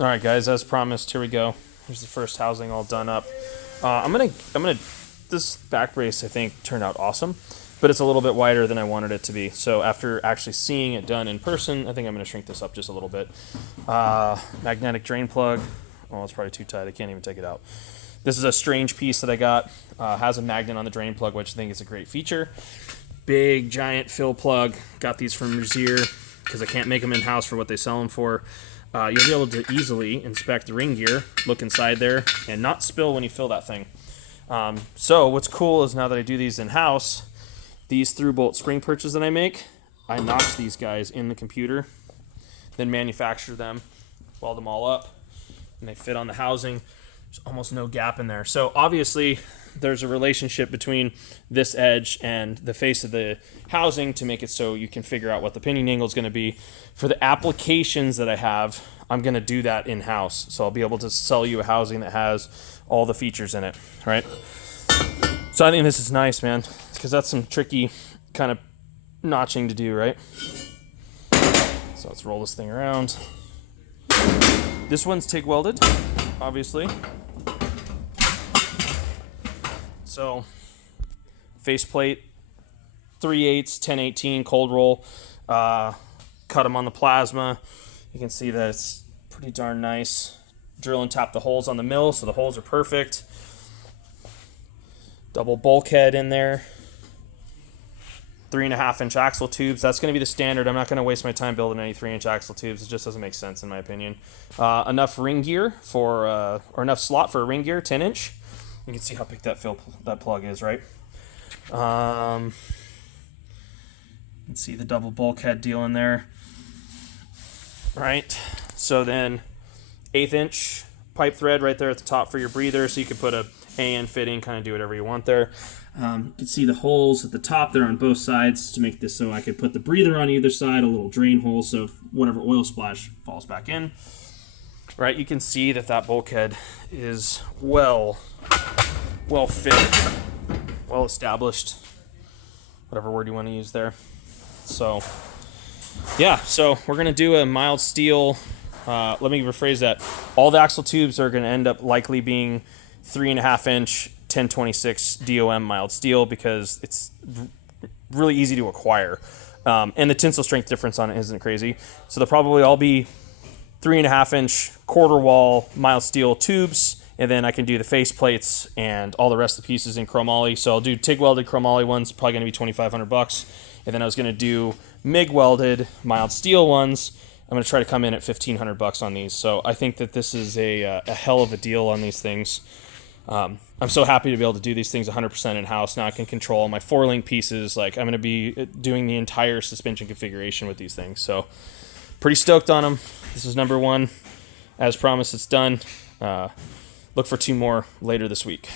All right, guys, as promised, here we go. Here's the first housing all done up. This back brace I think turned out awesome, but it's a little bit wider than I wanted it to be. So after actually seeing it done in person, I think I'm gonna shrink this up just a little bit. Magnetic drain plug. Oh, it's probably too tight. I can't even take it out. This is a strange piece that I got. Has a magnet on the drain plug, which I think is a great feature. Big, giant fill plug. Got these from Mercier because I can't make them in-house for what they sell them for. You'll be able to easily inspect the ring gear, look inside there, and not spill when you fill that thing. So what's cool is now that I do these in-house, these through-bolt spring perches that I make, I notch these guys in the computer, then manufacture them, weld them all up, and they fit on the housing. There's almost no gap in there. So obviously there's a relationship between this edge and the face of the housing to make it so you can figure out what the pinion angle is going to be. For the applications that I have, I'm going to do that in-house. So I'll be able to sell you a housing that has all the features in it, right? So I think this is nice, man, because that's some tricky kind of notching to do, right? So let's roll this thing around. This one's TIG welded, obviously. So faceplate, 3/8, 1018 cold roll. Cut them on the plasma. You can see that it's pretty darn nice. Drill and tap the holes on the mill, so the holes are perfect. Double bulkhead in there. 3.5-inch axle tubes. That's going to be the standard. I'm not going to waste my time building any 3-inch axle tubes. It just doesn't make sense in my opinion. Enough ring gear for, or enough slot for a ring gear, 10-inch. You can see how big that plug is, right? You can see the double bulkhead deal in there, right? So then 1/8-inch pipe thread right there at the top for your breather, so you can put a AN fitting, kind of do whatever you want there. You can see the holes at the top there on both sides to make this so I could put the breather on either side, a little drain hole so if whatever oil splash falls back in. Right, you can see that bulkhead is well fitted, well established, whatever word you want to use there. So yeah, so we're gonna do a mild steel. Let me rephrase that. All the axle tubes are gonna end up likely being 3.5-inch 1026 DOM mild steel because it's really easy to acquire, and the tensile strength difference on it isn't crazy. So they'll probably all be 3.5-inch quarter wall mild steel tubes, and then I can do the face plates and all the rest of the pieces in chromoly. So I'll do TIG welded chromoly ones, probably going to be $2,500, and then I was going to do MIG welded mild steel ones. I'm going to try to come in at $1,500 on these. So I think that this is a hell of a deal on these things. I'm so happy to be able to do these things 100% in-house. Now I can control my 4-link pieces. Like I'm going to be doing the entire suspension configuration with these things. So pretty stoked on them. This is number 1. As promised, it's done. Look for 2 more later this week.